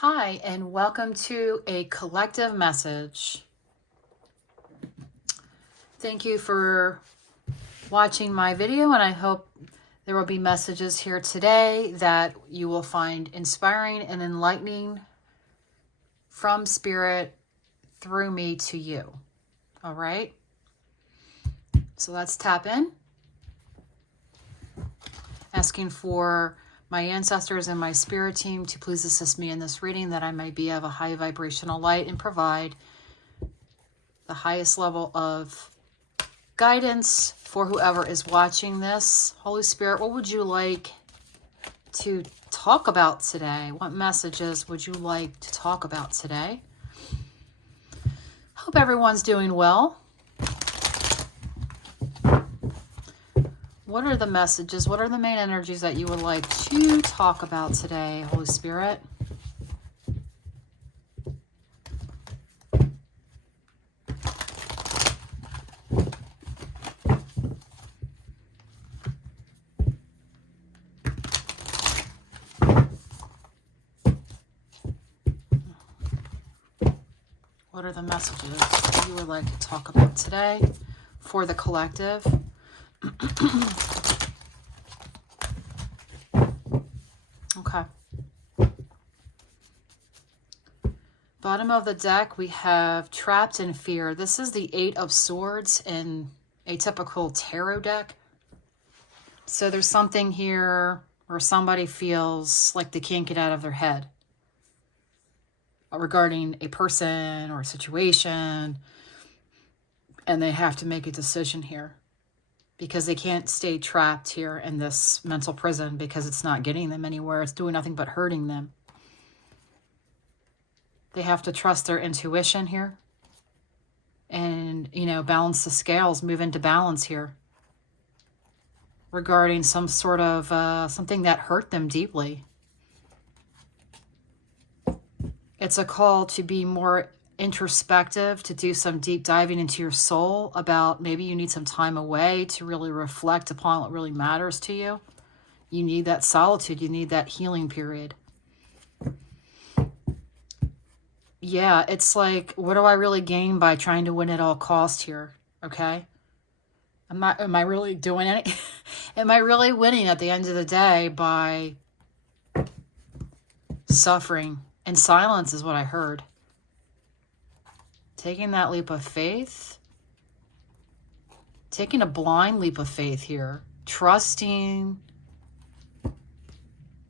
Hi, and welcome to a collective message. Thank you for watching my video, and I hope there will be messages here today that you will find inspiring and enlightening from Spirit through me to you. All right? So let's tap in. Asking for my ancestors and my spirit team to please assist me in this reading that I may be of a high vibrational light and provide the highest level of guidance for whoever is watching this. Holy Spirit, what would you like to talk about today? What messages would you like to talk about today? Hope everyone's doing well. What are the messages? What are the main energies that you would like to talk about today, Holy Spirit? What are the messages that you would like to talk about today for the collective? Okay. Bottom of the deck, we have Trapped in Fear. This is the Eight of Swords in a typical tarot deck. So there's something here where somebody feels like they can't get out of their head regarding a person or a situation, and they have to make a decision here because they can't stay trapped here in this mental prison because it's not getting them anywhere. It's doing nothing but hurting them. They have to trust their intuition here and, balance the scales, move into balance here regarding some sort of something that hurt them deeply. It's a call to be more introspective, to do some deep diving into your soul about maybe you need some time away to really reflect upon what really matters to you. You need that solitude. You need that healing period. Yeah, it's like, what do I really gain by trying to win at all cost here? Okay. Am I really doing any? Am I really winning at the end of the day by suffering? And silence is what I heard. Taking that leap of faith. Taking a blind leap of faith here. Trusting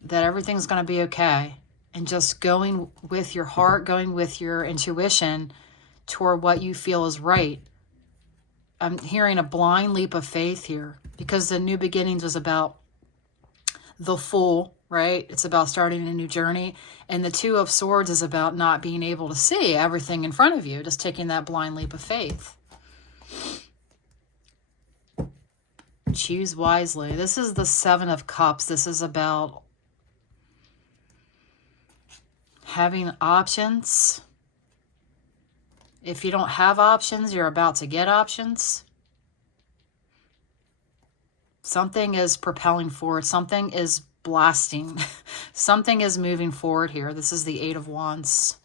that everything's going to be okay. And just going with your heart, going with your intuition toward what you feel is right. I'm hearing a blind leap of faith here because the New Beginnings was about the Fool, right? It's about starting a new journey. And the Two of Swords is about not being able to see everything in front of you, just taking that blind leap of faith. Choose wisely. This is the Seven of Cups. This is about having options. If you don't have options, you're about to get options. Something is propelling forward. Something is blasting. Something is moving forward here. This is the Eight of Wands.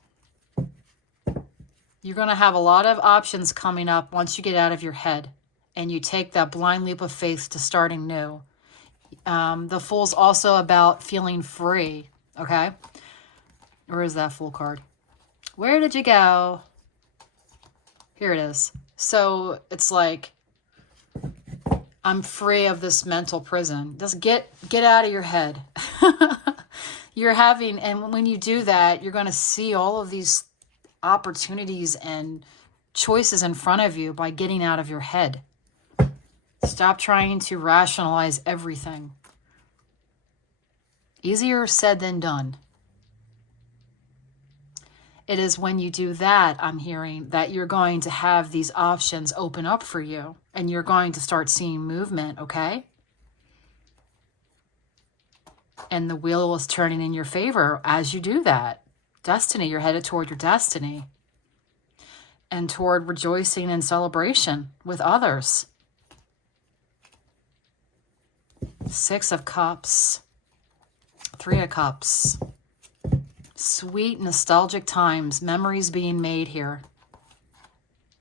You're going to have a lot of options coming up once you get out of your head and you take that blind leap of faith to starting new. The Fool's also about feeling free, okay? Where is that Fool card? Where did you go? Here it is. So it's like, I'm free of this mental prison. Just get out of your head. And when you do that, you're going to see all of these opportunities and choices in front of you by getting out of your head. Stop trying to rationalize everything. Easier said than done. It is when you do that, I'm hearing, that you're going to have these options open up for you and you're going to start seeing movement, okay? And the wheel is turning in your favor as you do that. Destiny, you're headed toward your destiny and toward rejoicing and celebration with others. Six of Cups, Three of Cups. Sweet, nostalgic times. Memories being made here.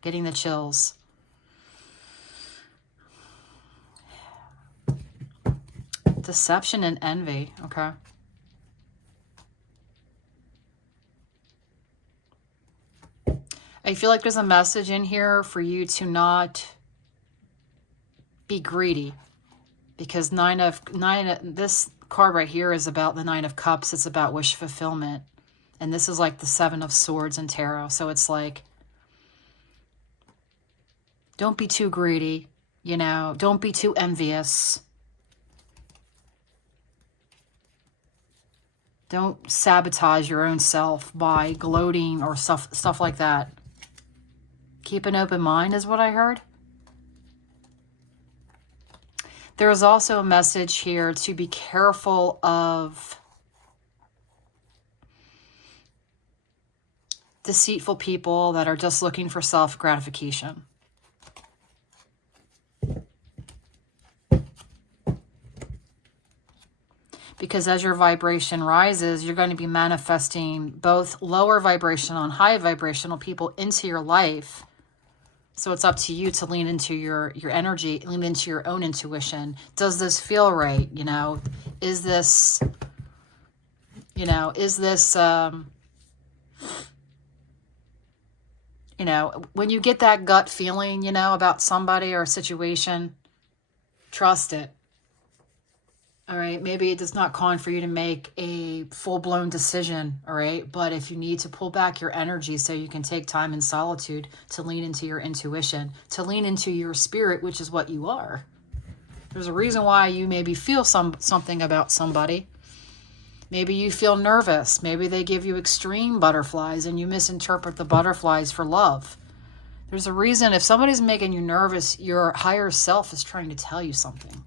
Getting the chills. Deception and envy. Okay. I feel like there's a message in here for you to not be greedy, because this card right here is about the Nine of Cups. It's about wish fulfillment, and this is like the Seven of Swords in tarot. So it's like, don't be too greedy, you know, don't be too envious. Don't sabotage your own self by gloating or stuff like that. Keep an open mind is what I heard. There is also a message here to be careful of deceitful people that are just looking for self-gratification. Because as your vibration rises, you're going to be manifesting both lower vibrational and high vibrational people into your life. So it's up to you to lean into your energy, lean into your own intuition. Does this feel right? You know, is this, you know, you know, when you get that gut feeling, you know, about somebody or a situation, trust it. All right, maybe it does not call for you to make a full-blown decision, all right? But if you need to pull back your energy so you can take time in solitude to lean into your intuition, to lean into your spirit, which is what you are. There's a reason why you maybe feel something about somebody. Maybe you feel nervous. Maybe they give you extreme butterflies and you misinterpret the butterflies for love. There's a reason. If somebody's making you nervous, your higher self is trying to tell you something.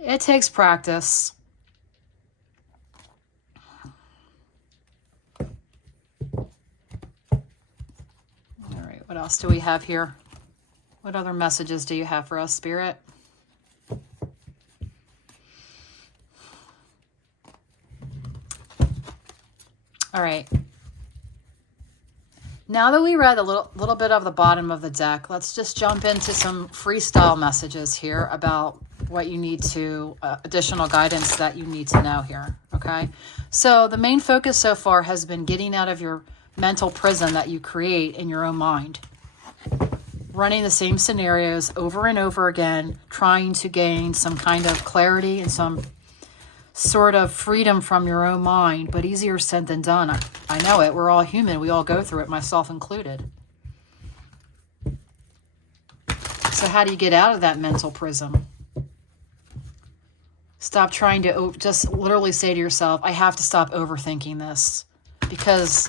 It takes practice. All right, what else do we have here? What other messages do you have for us, Spirit? All right. Now that we read a little bit of the bottom of the deck, let's just jump into some freestyle messages here about what you need to, additional guidance that you need to know here, okay? So the main focus so far has been getting out of your mental prison that you create in your own mind. Running the same scenarios over and over again, trying to gain some kind of clarity and some sort of freedom from your own mind, but easier said than done. I know it. We're all human. We all go through it, myself included. So how do you get out of that mental prison? Stop trying to just literally say to yourself, I have to stop overthinking this. Because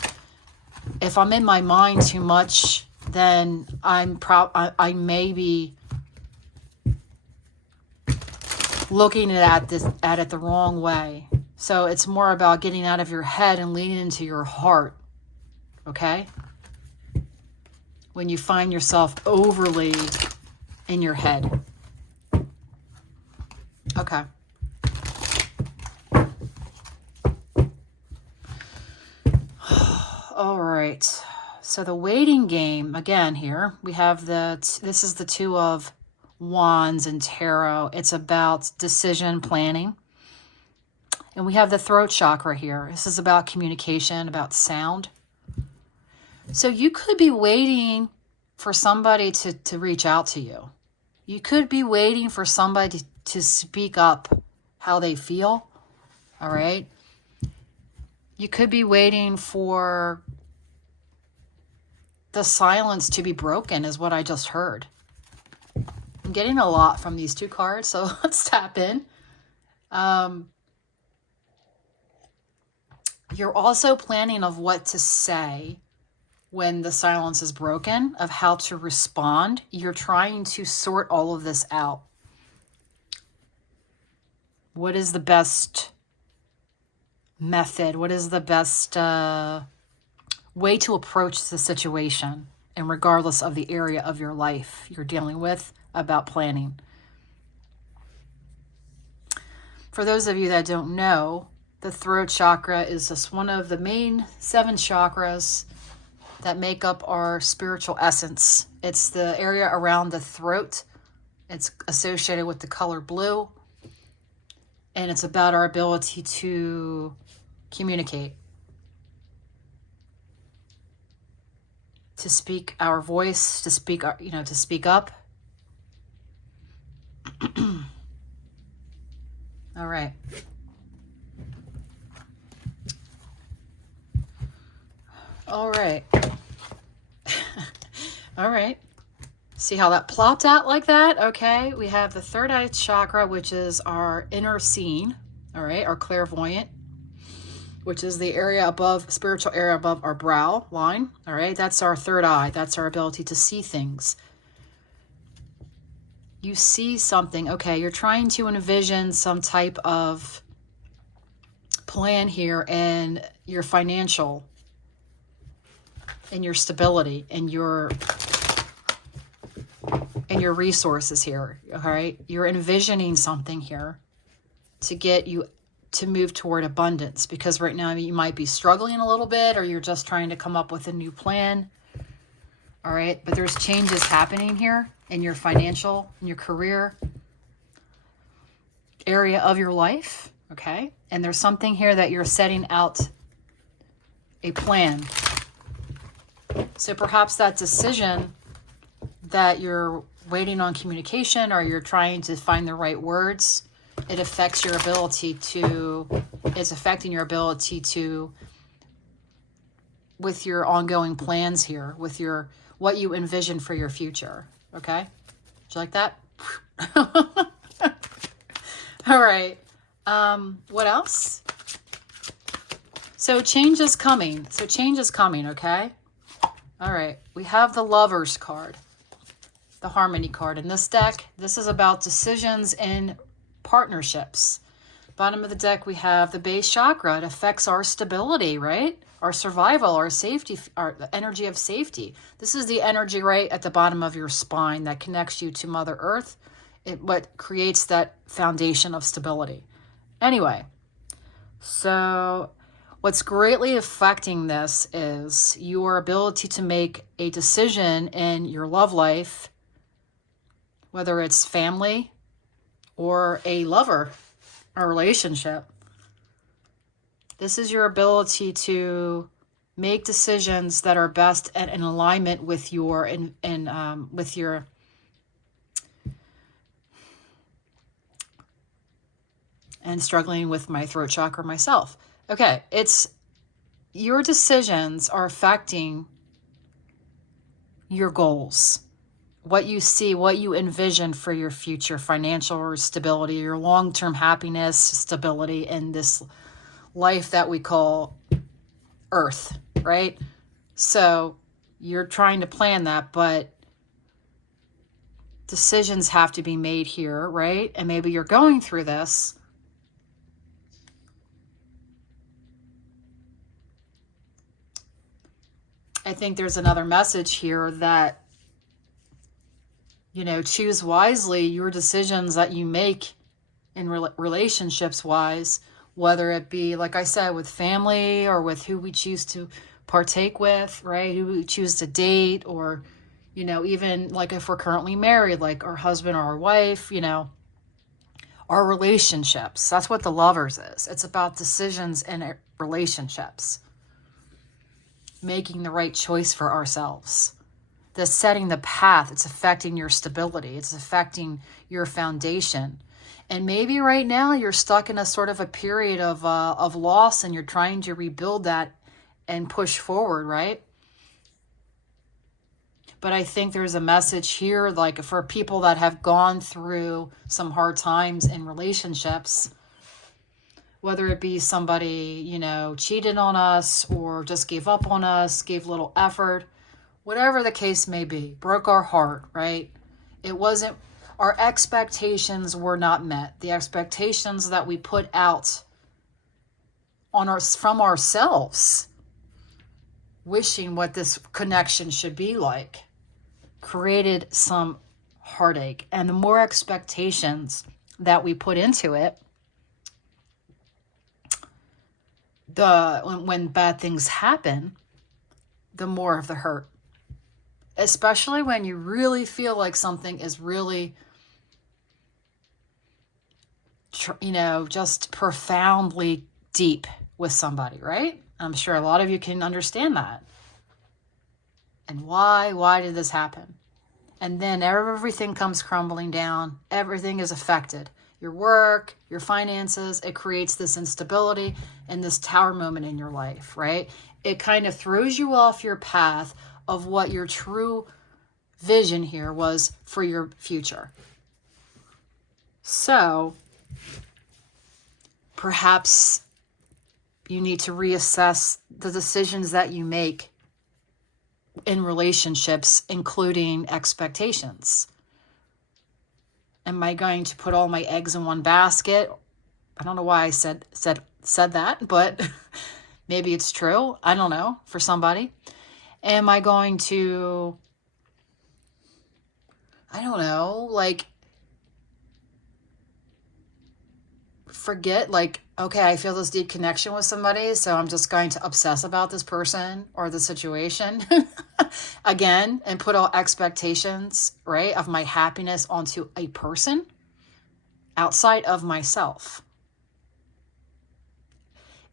if I'm in my mind too much, then I may be looking at it the wrong way. So it's more about getting out of your head and leaning into your heart. Okay? When you find yourself overly in your head. Okay. All right. So the waiting game, again here, we have this is the Two of Wands in tarot. It's about decision planning. And we have the throat chakra here. This is about communication, about sound. So you could be waiting for somebody to reach out to you. You could be waiting for somebody to speak up how they feel. All right. You could be waiting for the silence to be broken, is what I just heard. I'm getting a lot from these two cards, so let's tap in. You're also planning of what to say when the silence is broken, of how to respond. You're trying to sort all of this out. What is the best method? What is the best way to approach the situation, and regardless of the area of your life you're dealing with, about planning? For those of you that don't know, the throat chakra is just one of the main 7 chakras that make up our spiritual essence. It's the area around the throat. It's associated with the color blue. And it's about our ability to communicate, to speak our voice, to speak, to speak up. All right. All right. All right. See how that plopped out like that? Okay. We have the third eye chakra, which is our inner seeing. All right. Our clairvoyant, which is the area above, spiritual area above our brow line. All right. That's our third eye. That's our ability to see things. You see something. Okay. You're trying to envision some type of plan here in your financial, in your stability, in your resources here. All right. You're envisioning something here to get you to move toward abundance, because right now you might be struggling a little bit, or you're just trying to come up with a new plan. All right. But there's changes happening here in your financial, in your career area of your life. Okay. And there's something here that you're setting out a plan. So perhaps that decision that you're waiting on communication, or you're trying to find the right words, it affects your ability to, it's affecting your ability to, with your ongoing plans here, with your, what you envision for your future. Okay. Did you like that? All right. What else? So change is coming. Okay. All right. We have the Lovers card, the Harmony card. In this deck, this is about decisions in partnerships. Bottom of the deck, we have the base chakra. It affects our stability, right? Our survival, our safety, our energy of safety. This is the energy right at the bottom of your spine that connects you to Mother Earth. What creates that foundation of stability. Anyway, so what's greatly affecting this is your ability to make a decision in your love life, whether it's family or a lover, a relationship. This is your ability to make decisions that are best and in alignment with your with your and struggling with my throat chakra myself. Okay, it's your decisions are affecting your goals, what you see, what you envision for your future financial stability, your long-term happiness, stability in this life that we call Earth, right? So you're trying to plan that, but decisions have to be made here, right? And maybe you're going through this. I think there's another message here that, choose wisely your decisions that you make in relationships wise, whether it be, like I said, with family or with who we choose to partake with, right? Who we choose to date, or, even like if we're currently married, like our husband or our wife, our relationships. That's what the Lovers is. It's about decisions in relationships. Making the right choice for ourselves. The setting the path, it's affecting your stability. It's affecting your foundation. And maybe right now you're stuck in a sort of a period of loss, and you're trying to rebuild that and push forward, right? But I think there's a message here, like for people that have gone through some hard times in relationships, whether it be somebody, cheated on us or just gave up on us, gave little effort, whatever the case may be, broke our heart, right? It wasn't, our expectations were not met. The expectations that we put out from ourselves, wishing what this connection should be like, created some heartache. And the more expectations that we put into it, when bad things happen, the more of the hurt. Especially when you really feel like something is really, just profoundly deep with somebody, right? I'm sure a lot of you can understand that. And why did this happen? And then everything comes crumbling down. Everything is affected. Your work, your finances, it creates this instability and this tower moment in your life, right? It kind of throws you off your path of what your true vision here was for your future. So perhaps you need to reassess the decisions that you make in relationships, including expectations. Am I going to put all my eggs in one basket? I don't know why I said that, but maybe it's true. I don't know, for somebody. Am I going to, I don't know, like, forget, like, okay, I feel this deep connection with somebody, so I'm just going to obsess about this person or the situation again, and put all expectations, right, of my happiness onto a person outside of myself.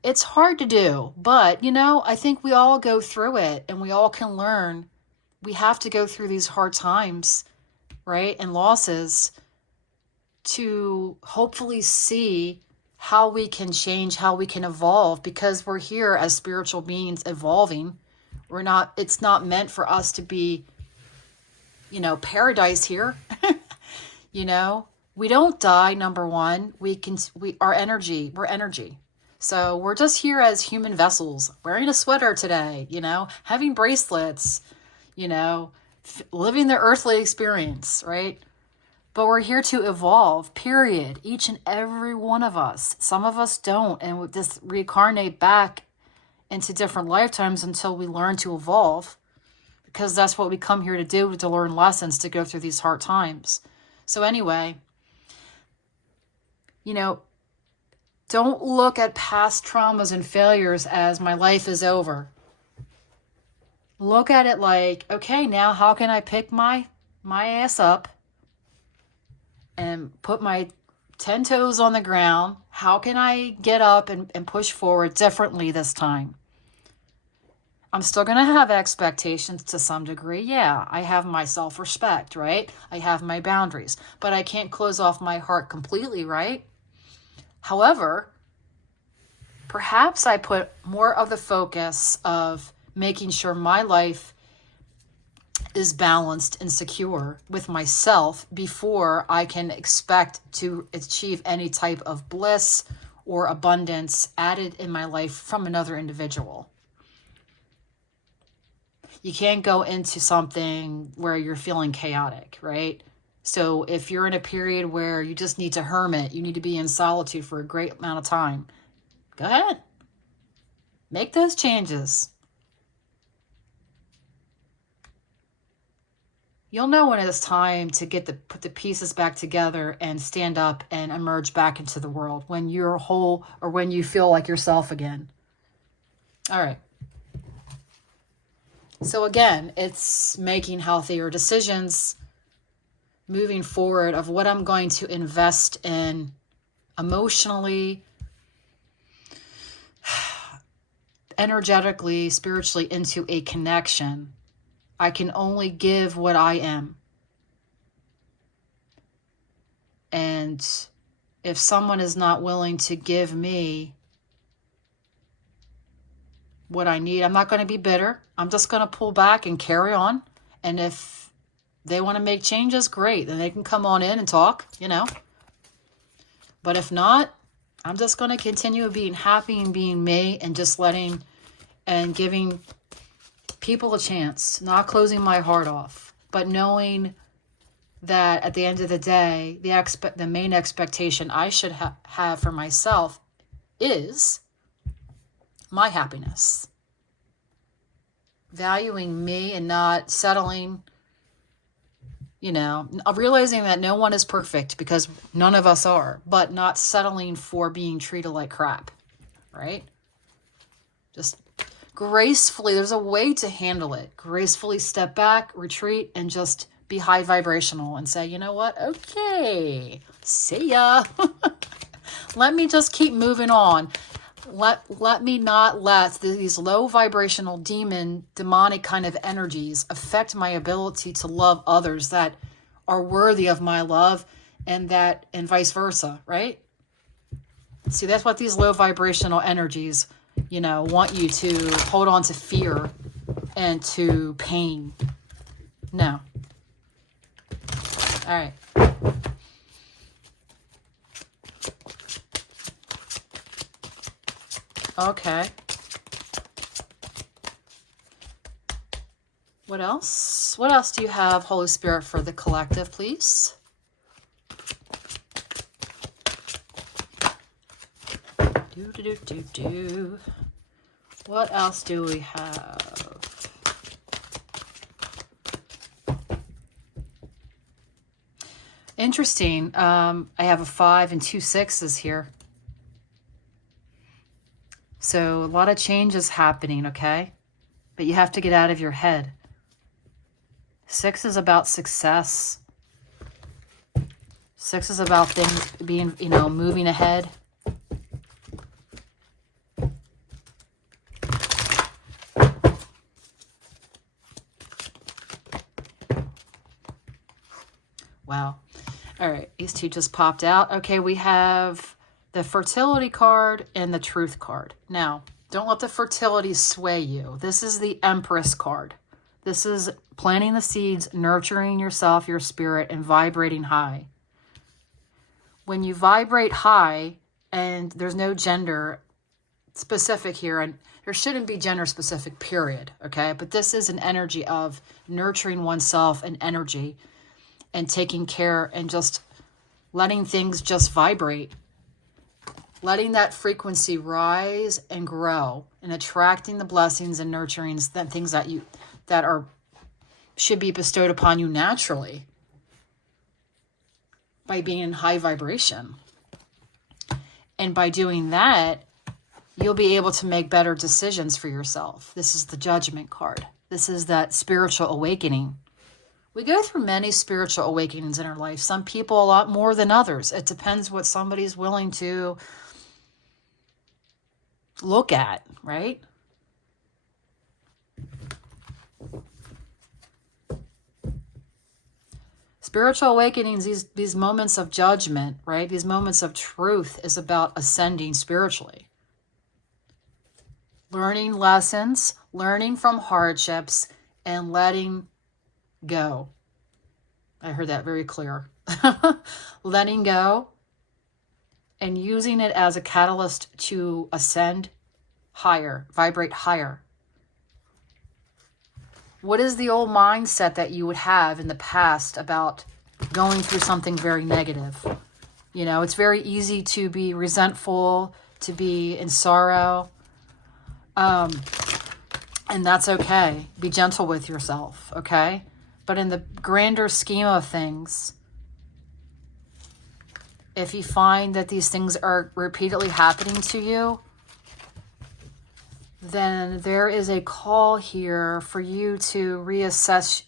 It's hard to do, but, I think we all go through it and we all can learn. We have to go through these hard times, right, and losses to hopefully see how we can change, how we can evolve, because we're here as spiritual beings evolving. It's not meant for us to be, paradise here. We don't die, number one. We're energy. So we're just here as human vessels, wearing a sweater today, having bracelets, living the earthly experience, right? But we're here to evolve, period. Each and every one of us. Some of us don't, and we just reincarnate back into different lifetimes until we learn to evolve, because that's what we come here to do, to learn lessons, to go through these hard times. So anyway, don't look at past traumas and failures as my life is over. Look at it like, okay, now how can I pick my ass up and put my 10 toes on the ground? How can I get up and push forward differently this time? I'm still going to have expectations to some degree. Yeah, I have my self-respect, right? I have my boundaries, but I can't close off my heart completely, right? However, perhaps I put more of the focus of making sure my life is balanced and secure with myself before I can expect to achieve any type of bliss or abundance added in my life from another individual. You can't go into something where you're feeling chaotic, right? So if you're in a period where you just need to hermit, you need to be in solitude for a great amount of time, go ahead. Make those changes. You'll know when it's time to put the pieces back together and stand up and emerge back into the world, when you're whole or when you feel like yourself again. All right. So again, it's making healthier decisions moving forward of what I'm going to invest in emotionally, energetically, spiritually, into a connection. I can only give what I am. And if someone is not willing to give me what I need, I'm not going to be bitter. I'm just going to pull back and carry on. And if they want to make changes, great. Then they can come on in and talk, But if not, I'm just going to continue being happy and being me, and just letting and giving people a chance, not closing my heart off, but knowing that at the end of the day, the main expectation I should have for myself is my happiness. Valuing me and not settling, realizing that no one is perfect, because none of us are, but not settling for being treated like crap, right? Just gracefully, there's a way to handle it. Gracefully step back, retreat, and just be high vibrational and say, you know what? Okay, see ya. Let me just keep moving on. Let me not let these low vibrational demonic kind of energies affect my ability to love others that are worthy of my love, and vice versa, right? See, that's what these low vibrational energies, want you to hold on to fear and to pain. No. All right. Okay. What else? What else do you have, Holy Spirit, for the collective, please? What else do we have? Interesting. I have a 5 and 2 6s here. So a lot of change is happening, okay? But you have to get out of your head. 6 is about success. 6 is about things being, moving ahead. Wow. All right, these two just popped out. Okay, we have the fertility card and the truth card. Now, don't let the fertility sway you. This is the Empress card. This is planting the seeds, nurturing yourself, your spirit, and vibrating high. When you vibrate high, and there's no gender specific here, and there shouldn't be gender specific, period, okay? But this is an energy of nurturing oneself and energy and taking care and just letting things just vibrate. Letting that frequency rise and grow and attracting the blessings and nurturings, that things that should be bestowed upon you naturally by being in high vibration. And by doing that, you'll be able to make better decisions for yourself. This is the Judgment card. This is that spiritual awakening. We go through many spiritual awakenings in our life. Some people a lot more than others. It depends what somebody's willing to look at, right? Spiritual awakenings, these moments of judgment, right? These moments of truth is about ascending spiritually. Learning lessons, learning from hardships, and letting go. I heard that very clear. Letting go and using it as a catalyst to ascend higher, vibrate higher. What is the old mindset that you would have in the past about going through something very negative? It's very easy to be resentful, to be in sorrow. And that's okay. Be gentle with yourself, okay? But in the grander scheme of things, if you find that these things are repeatedly happening to you, then there is a call here for you to reassess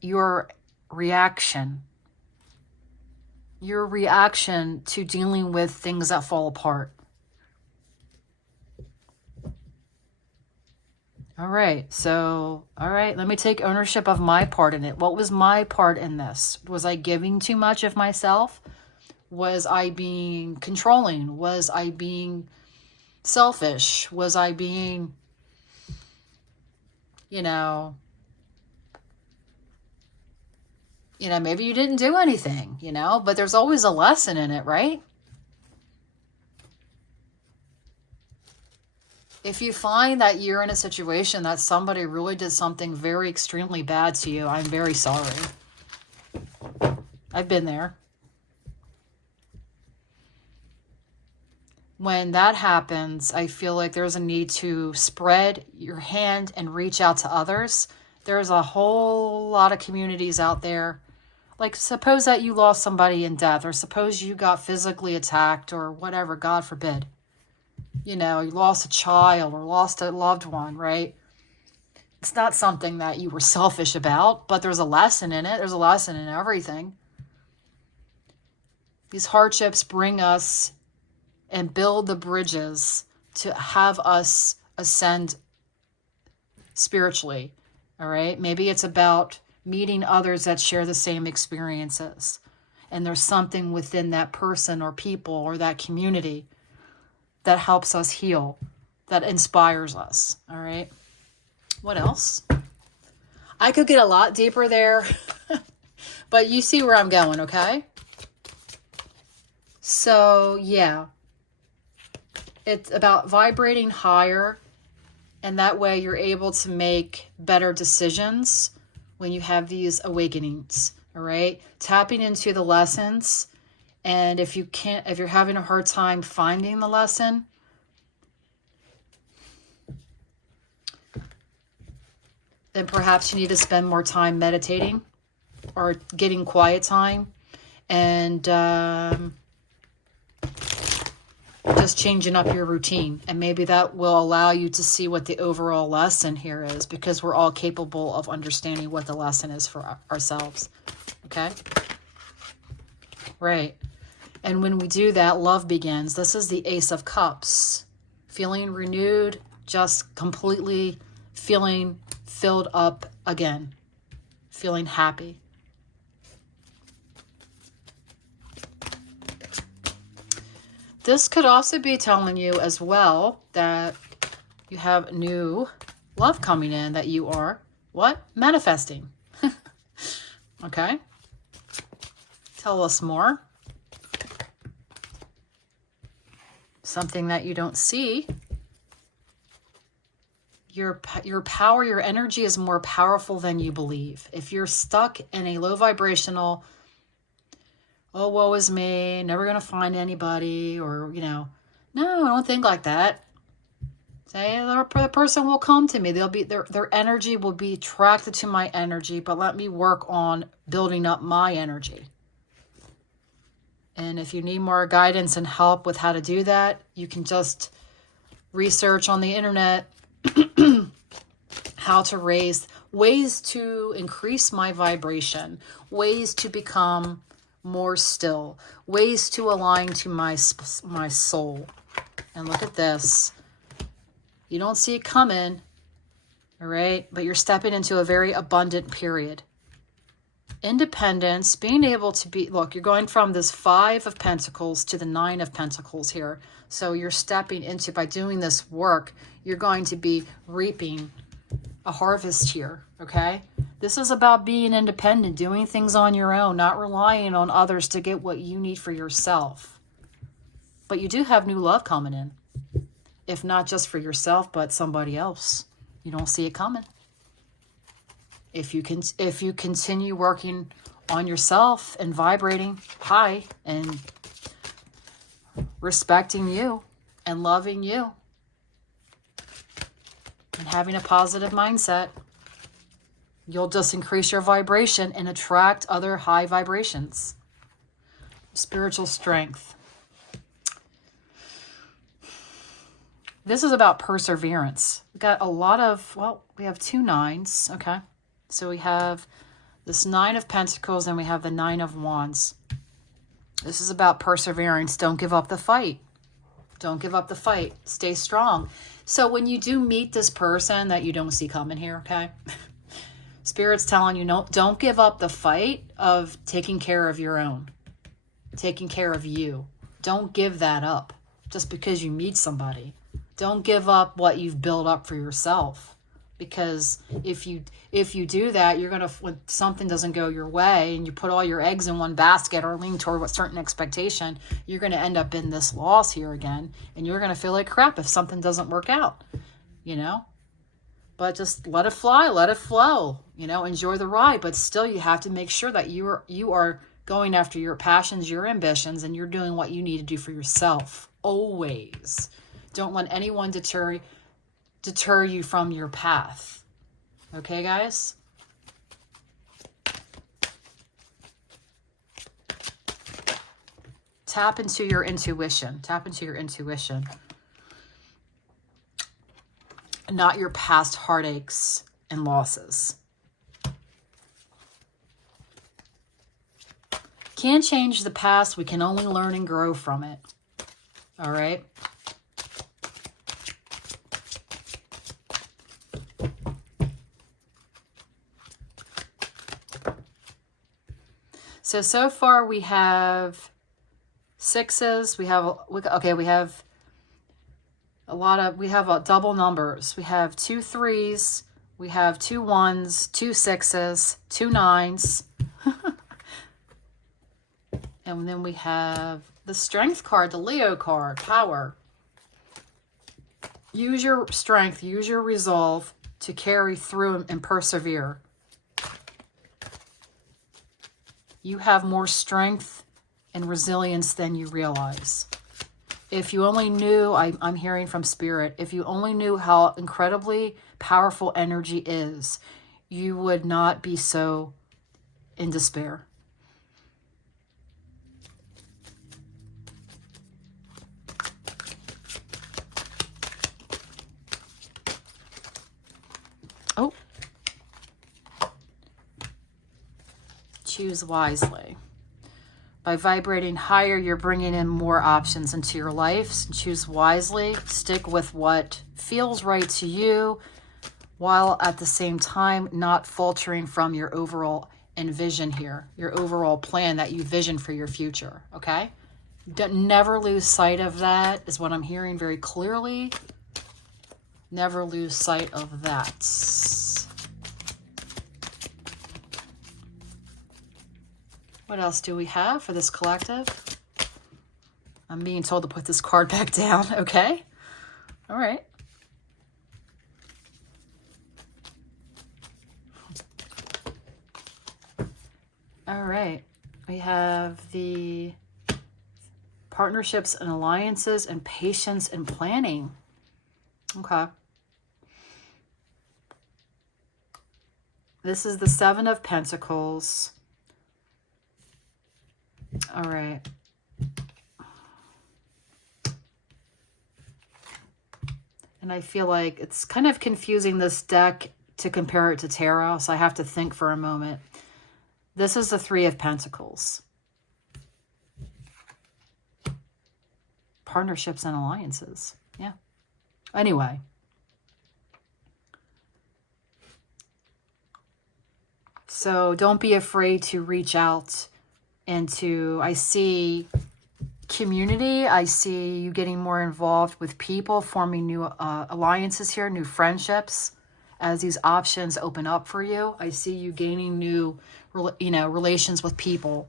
your reaction. Your reaction to dealing with things that fall apart. All right, let me take ownership of my part in it. What was my part in this? Was I giving too much of myself? Was I being controlling? Was I being selfish? Was I being, maybe you didn't do anything, but there's always a lesson in it, right? If you find that you're in a situation that somebody really did something very extremely bad to you, I'm very sorry. I've been there. When that happens, I feel like there's a need to spread your hand and reach out to others. There's a whole lot of communities out there. Like, suppose that you lost somebody in death, or suppose you got physically attacked or whatever, God forbid. you know, you lost a child or lost a loved one, right? It's not something that you were selfish about, but there's a lesson in it. There's a lesson in everything. These hardships bring us and build the bridges to have us ascend spiritually, all right? Maybe it's about meeting others that share the same experiences. And there's something within that person or people or that community that helps us heal, that inspires us, all right? What else? I could get a lot deeper there, but you see where I'm going, okay? So, yeah, it's about vibrating higher, and that way you're able to make better decisions when you have these awakenings, all right? Tapping into the lessons, and if you're having a hard time finding the lesson, then perhaps you need to spend more time meditating or getting quiet time, and just changing up your routine. And maybe that will allow you to see what the overall lesson here is, because we're all capable of understanding what the lesson is for ourselves. Okay? Right. And when we do that, love begins. This is the Ace of Cups. Feeling renewed, just completely feeling filled up again. Feeling happy. This could also be telling you as well that you have new love coming in that you are, what? Manifesting. Okay? Tell us more. Something that you don't see. Your power, your energy is more powerful than you believe. If you're stuck in a low vibrational, oh, woe is me, never going to find anybody, or, you know, no, I don't think like that. Say, the person will come to me. They'll be their energy will be attracted to my energy, but let me work on building up my energy. And if you need more guidance and help with how to do that, you can just research on the internet how to raise, ways to increase my vibration, ways to become more still, ways to align to my soul. And look at this. You don't see it coming, all right? But you're stepping into a very abundant period. Independence, being able to be, look, you're going from this 5 of Pentacles to the 9 of Pentacles here. So you're stepping into, by doing this work, you're going to be reaping a harvest here, okay? This is about being independent, doing things on your own, not relying on others to get what you need for yourself. But you do have new love coming in. If not just for yourself, but somebody else. You don't see it coming. If you continue working on yourself and vibrating high and respecting you and loving you and having a positive mindset, you'll just increase your vibration and attract other high vibrations. Spiritual strength. This is about perseverance. We got a lot of, well, we have 2 9s, okay? So we have this 9 of Pentacles and we have the 9 of Wands. This is about perseverance. Don't give up the fight. Don't give up the fight. Stay strong. So when you do meet this person that you don't see coming here, okay? Spirit's telling you, no, don't give up the fight of taking care of your own. Taking care of you. Don't give that up just because you meet somebody. Don't give up what you've built up for yourself. Because if you do that, you're going to, when something doesn't go your way and you put all your eggs in one basket or lean toward a certain expectation, you're going to end up in this loss here again. And you're going to feel like crap if something doesn't work out, you know. But just let it fly, let it flow, you know, enjoy the ride. But still, you have to make sure that you are going after your passions, your ambitions, and you're doing what you need to do for yourself. Always. Don't let anyone deter you from your path. Okay, guys? Tap into your intuition. Tap into your intuition. not your past heartaches and losses. Can't change the past. We can only learn and grow from it. All right? So far we have sixes. We have double numbers. We have 2 3s. We have 2 1s, 2 6s, 2 9s. And then we have the Strength card, the Leo card, Power. Use your strength, use your resolve to carry through and persevere. You have more strength and resilience than you realize. If you only knew, I'm hearing from Spirit, if you only knew how incredibly powerful energy is, you would not be so in despair. Oh. Choose wisely. By vibrating higher, you're bringing in more options into your life. Choose wisely. Stick with what feels right to you, while at the same time not faltering from your overall envision here, your overall plan that you vision for your future, okay? Never lose sight of that, is what I'm hearing very clearly. Never lose sight of that. What else do we have for this collective? I'm being told to put this card back down. Okay. All right. All right. We have the partnerships and alliances and patience and planning. Okay. This is the 7 of Pentacles. All right. And I feel like it's kind of confusing, this deck, to compare it to tarot, so I have to think for a moment. This is the 3 of Pentacles. Partnerships and alliances. Yeah. Anyway. So don't be afraid to reach out into, I see community. I see you getting more involved with people, forming new alliances here, new friendships as these options open up for you. I see you gaining new, relations with people,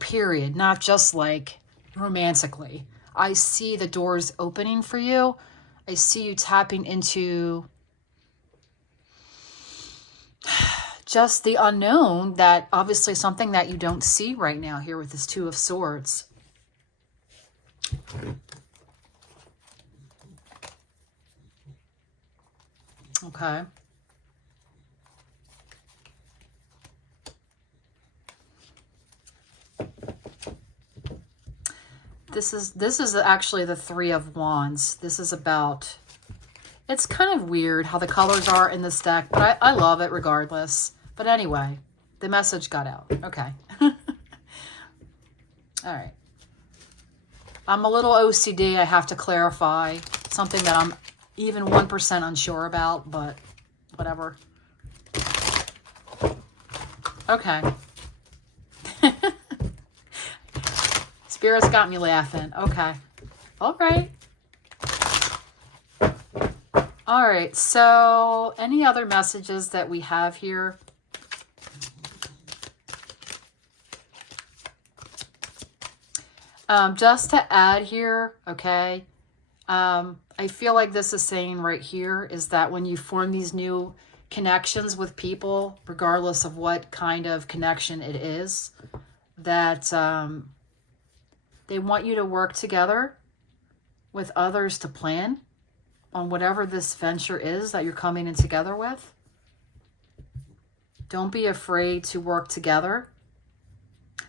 period. Not just like romantically. I see the doors opening for you. I see you tapping into just the unknown, that obviously something that you don't see right now here with this 2 of Swords. Okay. This is actually the 3 of Wands. This is about, it's kind of weird how the colors are in this deck, but I love it regardless. But anyway, the message got out. Okay. All right. I'm a little OCD. I have to clarify something that I'm even 1% unsure about, but whatever. Okay. Spirits got me laughing. Okay. All right. All right. So any other messages that we have here? Just to add here, okay, I feel like this is saying right here is that when you form these new connections with people, regardless of what kind of connection it is, that they want you to work together with others to plan on whatever this venture is that you're coming in together with. Don't be afraid to work together,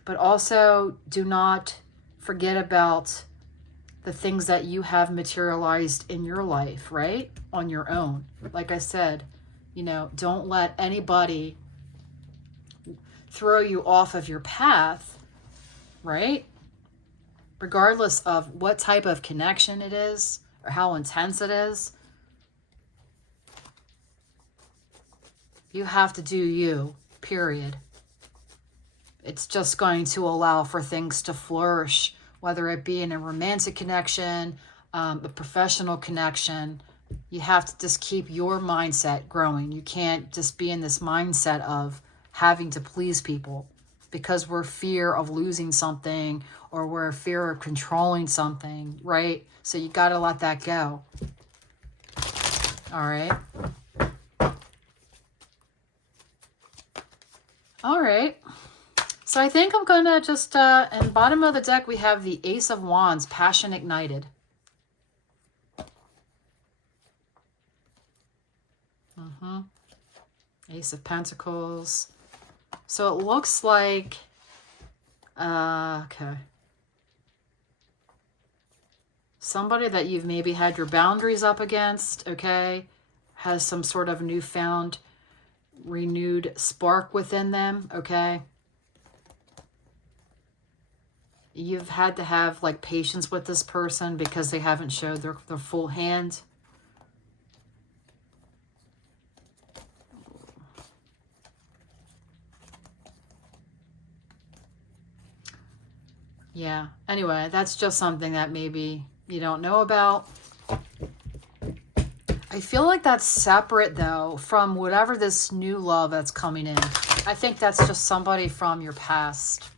but also do not forget about the things that you have materialized in your life, right? On your own. Like I said, you know, don't let anybody throw you off of your path, right? Regardless of what type of connection it is or how intense it is. You have to do you, period. It's just going to allow for things to flourish, whether it be in a romantic connection, a professional connection. You have to just keep your mindset growing. You can't just be in this mindset of having to please people because we're fear of losing something or we're fear of controlling something, right? So you got to let that go. All right. All right. So I think I'm going to just, in the bottom of the deck, we have the Ace of Wands, Passion Ignited. Ace of Pentacles. So it looks like, okay. Somebody that you've maybe had your boundaries up against, okay, has some sort of newfound, renewed spark within them, okay. You've had to have like patience with this person because they haven't showed their full hand. Yeah. Anyway, that's just something that maybe you don't know about. I feel like that's separate though from whatever this new love that's coming in. I think that's just somebody from your past.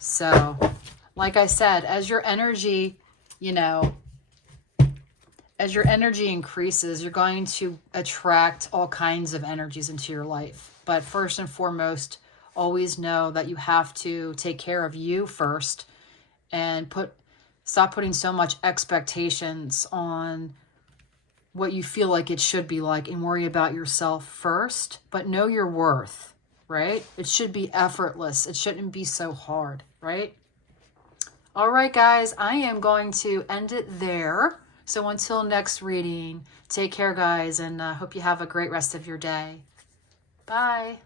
So, like I said, as your energy, you know, as your energy increases, you're going to attract all kinds of energies into your life. But first and foremost, always know that you have to take care of you first and stop putting so much expectations on what you feel like it should be like and worry about yourself first. But know your worth, right? It should be effortless. It shouldn't be so hard, right? All right, guys, I am going to end it there. So until next reading, take care, guys, and hope you have a great rest of your day. Bye.